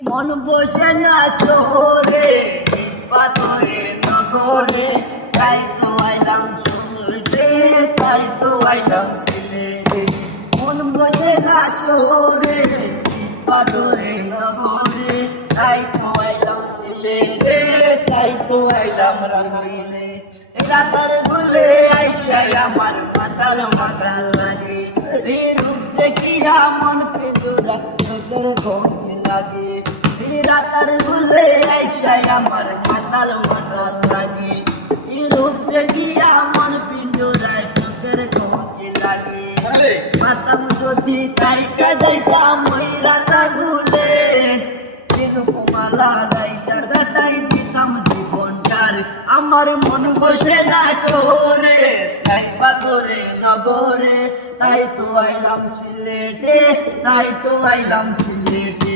মন বসে না শহরে, পাথরে নগরে, তাই তো আইলাম সিলেটে, তাই তো আইলাম সিলেটে। মন বসে না শহরে, পাথরে নগরে, তাই তো আইলাম সিলেটে, তাই তো আইলাম রাঙ্গিলে। রাতার গুলে আইসাই আমার মাতাল মাতাল লাগে, এই রূপ দেখিয়া মন পেজুরা তোদের ঘুমে লাগে। রাতার গুলে আইসাই আমার মাতাল মাতাল লাগে, এই রূপ দেখিয়া মন পিঞ্জরায় চোখের ঘুমে লাগে। মাতাম যদি তাইকা যাইতাম ওই রাতার গুলে, এরকম লাগাইটা দাটাই দিতাম জীবনটার। আমার মন বসে না শহরে, তাই পাথরে নগরে, তাই তো আইলাম সিলেটে, তাই তো আইলাম সিলেটে।